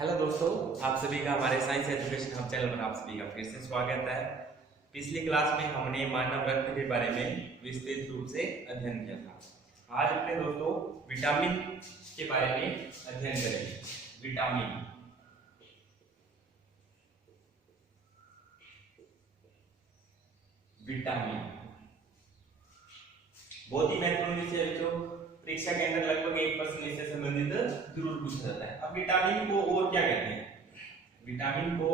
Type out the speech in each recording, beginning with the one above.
Hello दोस्तों, आप सभी का हमारे साइंस एजुकेशन हब चैनल पर आप सभी का फिर से स्वागत है। पिछली क्लास में हमने मानव रक्त के बारे में विस्तृत रूप से अध्ययन किया था। आज अपने दोस्तों विटामिन के बारे में अध्ययन करेंगे। विटामिन विटामिन बहुत ही महत्वपूर्ण विषय है जो परीक्षा के अंदर लगभग 1% इससे संबंधित जरूर पूछा जाता है। अब विटामिन को और क्या कहते हैं? विटामिन को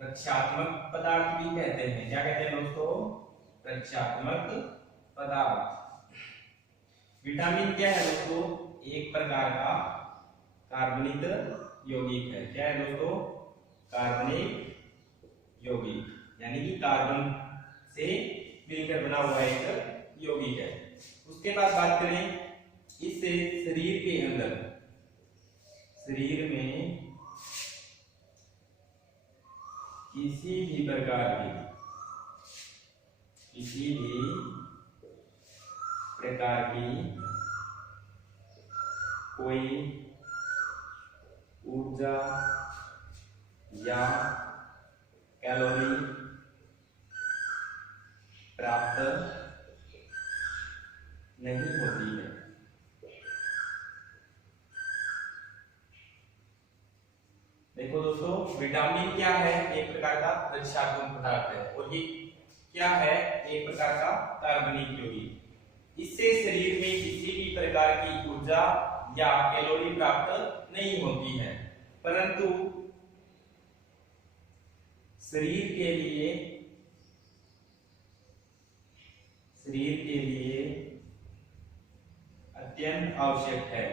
रक्षात्मक पदार्थ भी कहते हैं। क्या कहते हैं दोस्तों? रक्षात्मक पदार्थ। विटामिन क्या है दोस्तों? एक प्रकार का कार्बनिक यौगिक है। क्या है दोस्तों? कार्बनिक यौगिक, यानी कि कार्बन से मिलकर बना हुआ एक यौगिक है। उसके बाद बात करें, इससे शरीर के अंदर, शरीर में किसी भी प्रकार की कोई ऊर्जा या कैलोरी प्राप्त नहीं होती है। देखो दोस्तों, विटामिन क्या है? एक प्रकार का रक्षात्मक पदार्थ है और ये क्या है? एक प्रकार का कार्बनिक यौगिक। इससे शरीर में किसी भी प्रकार की ऊर्जा या कैलोरी प्राप्त नहीं होती है, परंतु शरीर के लिए अत्यंत आवश्यक है।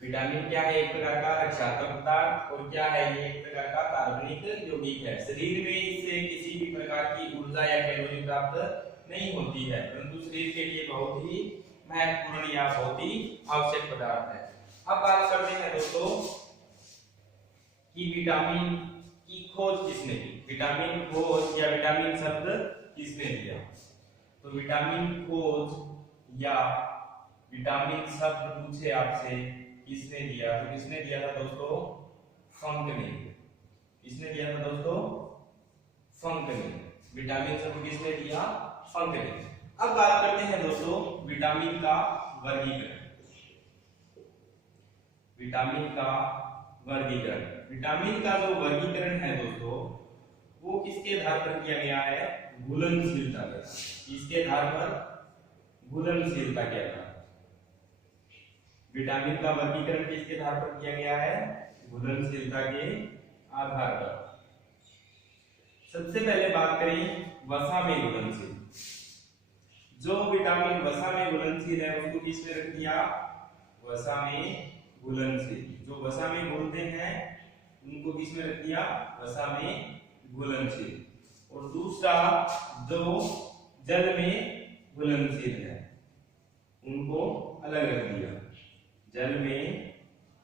विटामिन क्या है? एक प्रकार का रक्षात्मक पदार्थ और क्या है? ये एक प्रकार का कार्बनिक यौगिक है। शरीर में इससे किसी भी प्रकार की ऊर्जा या कैलोरी प्राप्त नहीं होती है, परंतु शरीर के लिए बहुत ही महत्वपूर्ण या बहुत ही आवश्यक पदार्थ है। अब बात करते हैं दोस्तों कि विटामिन की खोज किसने की? विटामिन खोज या विटामिन शब्द किसने दिया? तो विटामिन खोज या विटामिन शब्द पूछे आपसे किसने दिया, तो किसने दिया था दोस्तों? फंक ने। किसने दिया था दोस्तों? फंक ने। विटामिन शब्द किसने दिया? फंक ने। अब बात करते हैं दोस्तों विटामिन का वर्गीकरण। विटामिन का वर्गीकरण, विटामिन का जो वर्गीकरण है दोस्तों, वो किसके आधार पर किया गया है? घुलनशीलता पर। किसके आधार पर? घुलनशीलता के आधार। विटामिन का वर्गीकरण किसके आधार पर किया गया है? घुलनशीलता के आधार पर। सबसे पहले बात करें वसा में घुलनशील। जो विटामिन वसा में घुलनशील है उसको किसमें रख दिया? वसा में घुलनशील। जो वसा में घुलते हैं उनको किसमें रख दिया? वसा में घुलनशील। और दूसरा जो जल में घुलनशील है उनको अलग रख दिया, जल में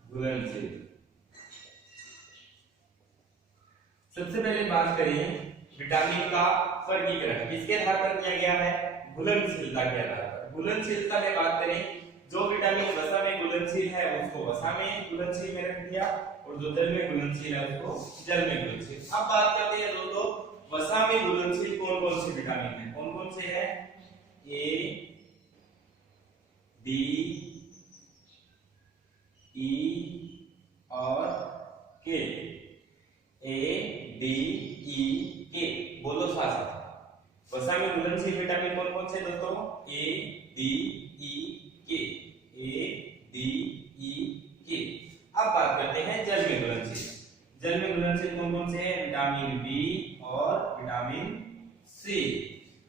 घुलनशील। सबसे पहले बात करें विटामिन का वर्गीकरण किसके आधार पर किया गया है? घुलनशीलता के आधार पर। घुलनशीलता में बात करें, जो विटामिन वसा में घुलनशील है उसको वसा में घुलनशील में रख दिया और जो जल में घुलनशील है उसको जल में घुलनशील। अब बात करते हैं दोस्तों वसा में घुलनशील कौन कौन से विटामिन है? कौन कौन से हैं? ए, डी, ई और के। ए, डी, ई, के। बोलो साथ साथ। वसा में घुलनशील विटामिन कौन कौन से दोस्तों? ए, डी, ई, के। ए, डी, ई, के। अब बात करते हैं जल में घुलनशील। जल में घुलनशील कौन कौन से हैं? विटामिन बी और विटामिन सी।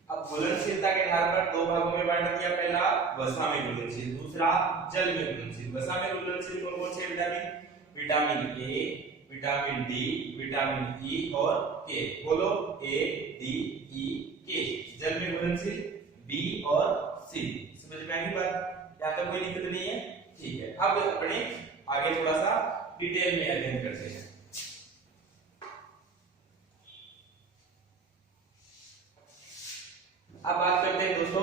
अब घुलनशीलता के आधार पर दो भागों में बांट दिया। पहला वसा में घुलनशील, दूसरा जल में घुलनशील। वसा में घुलनशील कौन कौन से vitamin? Vitamin A, vitamin D, vitamin E और के। बोलो ए, डी, ई, के। जल में घुलनशील बी और सी। समझ में आई बात? यहाँ तक कोई दिक्कत नहीं है? ठीक है। अब अपने आगे थोड़ा सा डिटेल में अध्ययन करते हैं। अब बात करते हैं दोस्तों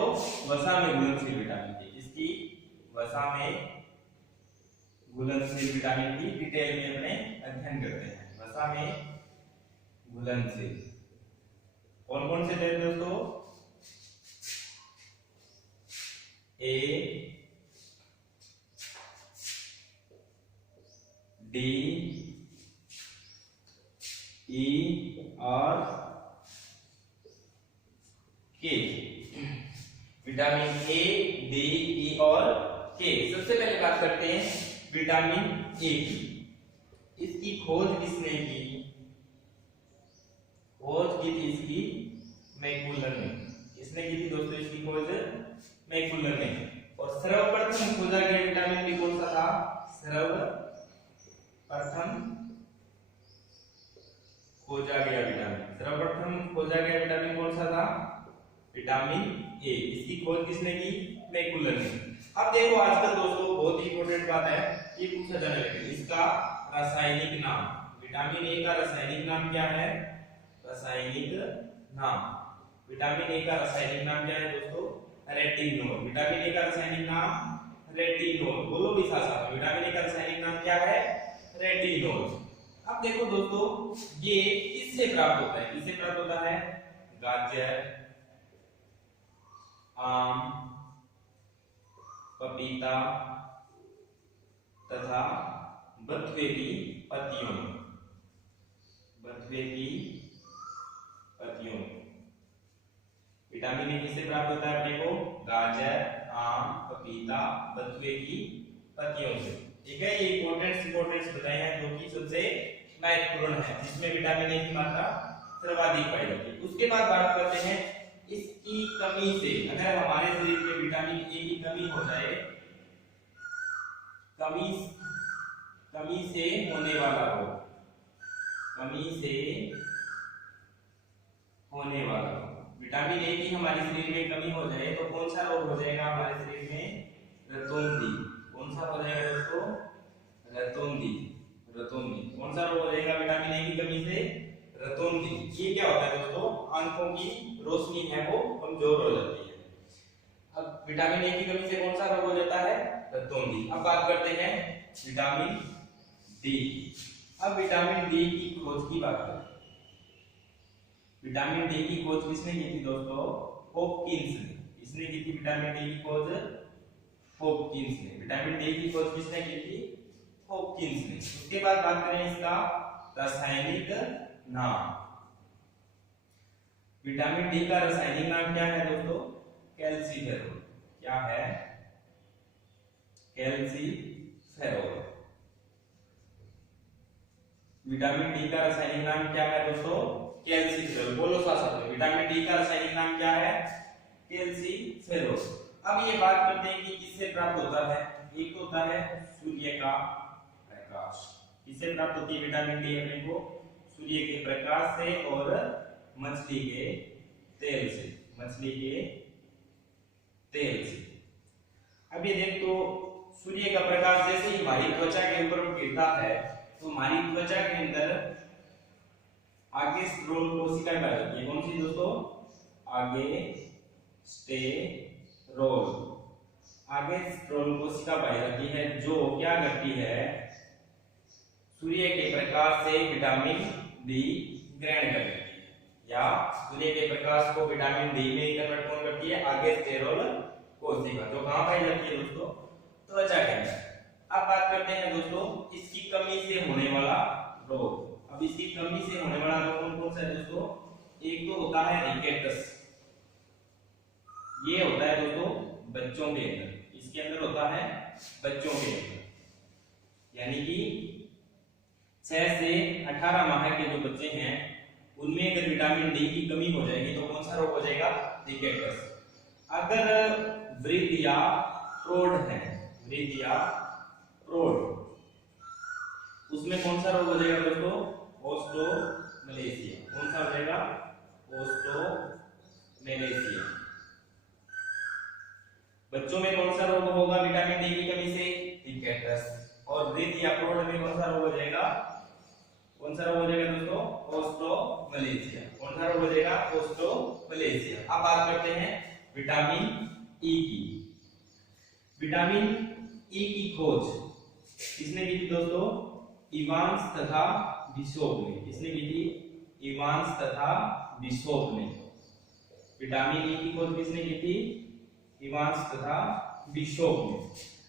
वसा में घुलनशील विटामिन की। इसकी वसा में घुलनशील विटामिन की डिटेल में अपने अध्ययन करते हैं। वसा में घुलनशील कौन कौन से थे दोस्तों? ए, डी, ई और के। विटामिन ए, डी, ई और के। सबसे पहले बात करते हैं विटामिन ए की। इसकी खोज किसने की? खोज की थी इसकी मैकमुलर ने। किसने की थी दोस्तों इसकी खोज? मैकमुलर ने। और सर्वप्रथम खोजा गया विटामिन भी कौन सा था? सर्वप्रथम खोजा गया विटामिन कौन सा था? Vitamin A. इसकी खोज किसने की? मैकमुलर ने। अब देखो आजकल दोस्तों बहुत ही इंपॉर्टेंट बात है, ये पूछा जाने लगे इसका रासायनिक नाम। विटामिन ए का रासायनिक नाम क्या है? रासायनिक नाम विटामिन ए का रासायनिक नाम क्या है दोस्तों? रेटिनोल। विटामिन ए का रासायनिक नाम रेटिनोल। बोलो भी साथ साथ, विटामिन ए का रासायनिक नाम क्या है? रेटिनोल। अब देखो दोस्तों ये किससे प्राप्त होता है? किससे प्राप्त होता है? गाजर, आम, पपीता तथा बथुए की पत्तियों। विटामिन ए किससे प्राप्त होता है अपने को? गाजर, आम, पपीता, बथुए की पत्तियों से। ठीक है, ये इंपॉर्टेंट बताए हैं जो कि सबसे महत्वपूर्ण है, जिसमें विटामिन ए की मात्रा सर्वाधिक पाई जाती है। उसके बाद बात करते हैं इसकी कमी से। अगर हमारे शरीर में विटामिन ए की कमी हो जाए, कमी से होने वाला रोग, विटामिन ए की हमारे शरीर में कमी हो जाए तो कौन सा रोग हो जाएगा हमारे शरीर में? रतौंधी। कौन सा हो जाएगा दोस्तों? रतौंधी। कौन सा रोग हो जाएगा विटामिन ए की कमी से? रतौंधी। ये क्या होता है दोस्तों? आंखों की रोशनी है वो कमजोर हो जाती है। अब विटामिन ए की कमी से कौन सा रोग हो जाता है? रतौंधी। अब बात करते हैं विटामिन डी। अब विटामिन डी की खोज की बात करें। विटामिन डी की खोज किसने की थी दोस्तों? हॉपकिंस ने। किसने की थी विटामिन डी की खोज? हॉपकिंस ने। विटामिन डी की खोज किसने की थी? हॉपकिंस ने। उसके बाद बात करें इसका रासायनिक नाम। विटामिन डी का रासायनिक नाम क्या है दोस्तों? कैल्सीफेरॉल। क्या है? कैल्सीफेरॉल। विटामिन डी का रासायनिक नाम क्या है दोस्तों? कैल्सीफेरॉल। बोलो साथ साथ में, विटामिन डी का रासायनिक नाम क्या है? कैल्सीफेरॉल। अब ये बात करते हैं कि किससे प्राप्त होता है। एक होता है सूर्य का प्रकाश। किससे प्राप्त होती है विटामिन डी अपने को? सूर्य के प्रकाश से और मछली के तेल से। अब ये देख तो सूर्य का प्रकाश जैसे ही हमारी त्वचा के ऊपर गिरता है तो हमारी त्वचा के अंदर आगे स्टेरोल कोशिकाएं पाई जाती है। कौन सी दोस्तों? आगे स्टेरोल कोशिका पाई जाती है जो क्या करती है? सूर्य के प्रकाश से विटामिन डी ग्रहण कर लेती है, या सूर्य के प्रकाश को विटामिन डी में कन्वर्ट कौन करती है? आगे स्टेरोल कोशिका, जो कहां पाई जाती है दोस्तों? त्वचा के अंदर। अब बात करते हैं दोस्तों इसकी कमी से होने वाला रोग। अब इसकी कमी से होने वाला रोग कौन कौन सा है दोस्तों? एक तो होता है रिकेटस। ये होता है दोस्तों बच्चों के अंदर। इसके अंदर होता है बच्चों के अंदर, यानी कि 6 से 18 माह के जो बच्चे हैं उनमें अगर विटामिन डी की कमी हो जाएगी तो कौन सा रोग हो जाएगा? रिकेटस। अगर वृद्ध या प्रौढ़ है, उसमें कौन सा रोग हो जाएगा दोस्तों? ओस्टोमलेशिया। कौन सा हो जाएगा? ओस्टोमलेशिया। बच्चों में कौन सा रोग होगा विटामिन डी की कमी से? रिकेटस। और वृद्ध या प्रौढ़ में कौन सा रोग हो जाएगा? दोस्तों? ओस्टोमलेशिया। कौन सा रोग हो जाएगा? ऑस्ट्रोमलेशिया। अब बात करते हैं विटामिन ई की। विटामिन ई की खोज किसने की थी दोस्तों? इवांस तथा बिशोप ने। किसने की थी? इवांस तथा बिशोप ने। विटामिन ई की खोज किसने की थी? इवांस तथा बिशोप ने।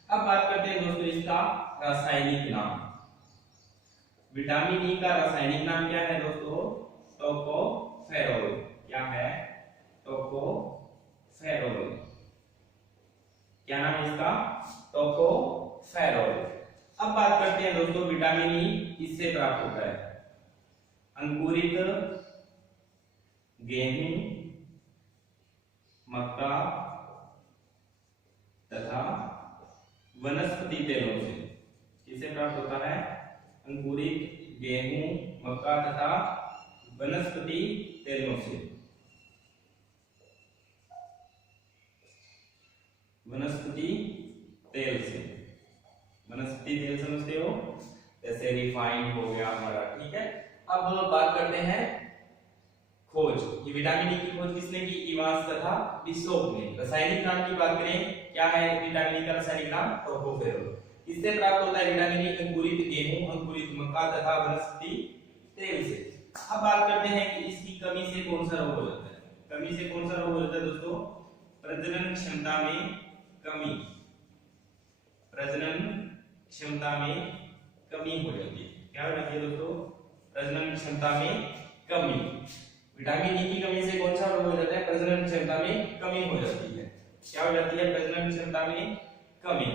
अब बात करते हैं दोस्तों इसका रासायनिक नाम। विटामिन ई का रासायनिक नाम क्या है दोस्तों? टोकोफेरोल। क्या है? टोकोफेरोल। क्या नाम है इसका? टोकोफेरोल। अब बात करते हैं दोस्तों विटामिन ई किससे प्राप्त होता है? अंकुरित गेहूं, मक्का तथा वनस्पति तेलों से। किससे प्राप्त होता है? अंकुरित गेहूं, मक्का तथा वनस्पति तेलों से। वनस्पति तेल से। वनस्पति तेल समझते हो? जैसे रिफाइंड हो गया हमारा, ठीक है। अब बात करते हैं खोज। ये विटामिन ई की खोज किसने की? इवांस तथा बिशोप ने। रासायनिक नाम की बात करें, क्या है विटामिन ई का रासायनिक नाम? टोकोफेरोल। किससे प्राप्त होता है विटामिन ई? अंकुरित गेहूं, अंकुरित मक्का तथा वनस्पति तेल से। अब बात करते हैं कि इसकी कमी से कौन सा रोग हो जाता है? कमी से कौन सा रोग हो जाता है दोस्तों? प्रजनन क्षमता में कमी। प्रजनन क्षमता में कमी हो जाती है। क्या हो जाती है दोस्तों? प्रजनन क्षमता में कमी। विटामिन ई की कमी से कौन सा रोग हो जाता है? प्रजनन क्षमता में कमी हो जाती है। क्या हो जाती है? प्रजनन क्षमता में कमी।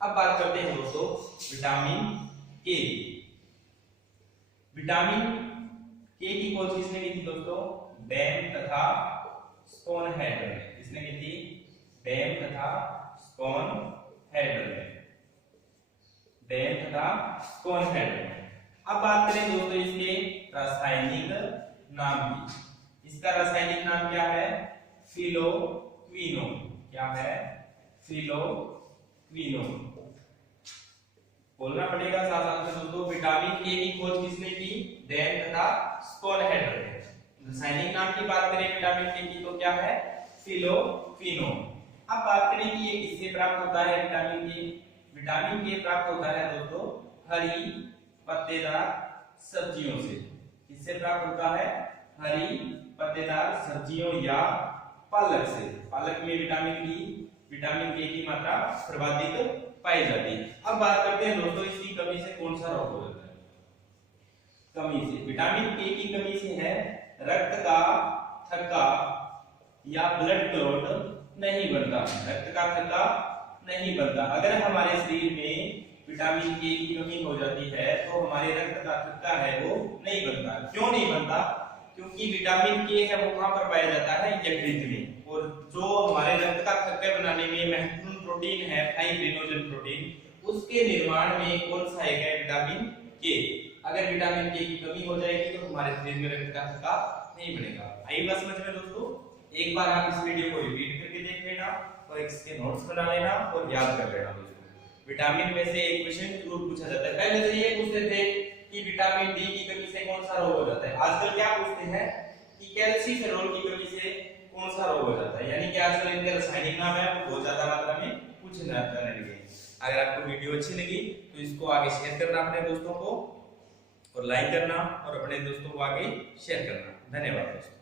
अब बात करते हैं दोस्तों विटामिन के। विटामिन के की खोज किसने की थी दोस्तों? डैम तथा स्टोनहेडर ने। किसने की थी? डैम तथा स्टोनहेडर ने। डैम तथा स्टोनहेडर ने। अब बात करें दोस्तों इसके रासायनिक नाम की। इसका रासायनिक नाम क्या है? फिलोक्विनोन। क्या है? फिलोक्विनोन। बोलना पड़ेगा साथ साथ में दोस्तों। विटामिन के की खोज किसने की? डैम तथा स्टोनहेडर ने। रासायनिक नाम की बात करें विटामिन के की तो क्या है? फिलोक्विनोन। अब बात करें कि ये किससे प्राप्त होता है विटामिन के? विटामिन के प्राप्त होता है दोस्तों हरी पत्तेदार सब्जियों से। किससे प्राप्त होता है? हरी पत्तेदार सब्जियों या पालक से। पालक में विटामिन के की मात्रा सर्वाधिक पाई जाती है। अब बात करते हैं दोस्तों इसकी कमी से कौन सा रोग हो जाता है? कमी से विटामिन के की कमी से है रक्त का थक्का या ब्लड क्लॉट नहीं बनता। रक्त का थक्का नहीं बनता। अगर हमारे शरीर में विटामिन के की कमी हो जाती है तो हमारे रक्त का थक्का है वो नहीं बनता। क्यों नहीं बनता? क्योंकि विटामिन के है वो कहां पर पाया जाता है? यकृत में। और जो हमारे रक्त का थक्का बनाने में महत्वपूर्ण प्रोटीन है फाइब्रिनोजन प्रोटीन, उसके निर्माण में कौन सा है? विटामिन के। अगर विटामिन के की कमी हो जाएगी तो हमारे शरीर में रक्त का थक्का नहीं बनेगा। आई बात समझ में दोस्तों? एक बार आप इस वीडियो को रिपीट करके देख लेना और इसके नोट्स बना लेना और याद कर लेना दोस्तों। विटामिन में से एक क्वेश्चन जरूर पूछा जाता है। पहले तो ये पूछते थे कि विटामिन डी की कमी से कौन सा रोग हो जाता है। आजकल क्या पूछते हैं कि कैल्सीफेरोल की कमी से कौन सा रोग हो जाता है। यानी कि आजकल इनके रासायनिक नाम है वो बहुत ज्यादा मात्रा में पूछे जाने लगे। अगर आपको वीडियो अच्छी लगी तो इसको आगे शेयर करना अपने दोस्तों को और लाइक करना और अपने दोस्तों को आगे शेयर करना। धन्यवाद दोस्तों।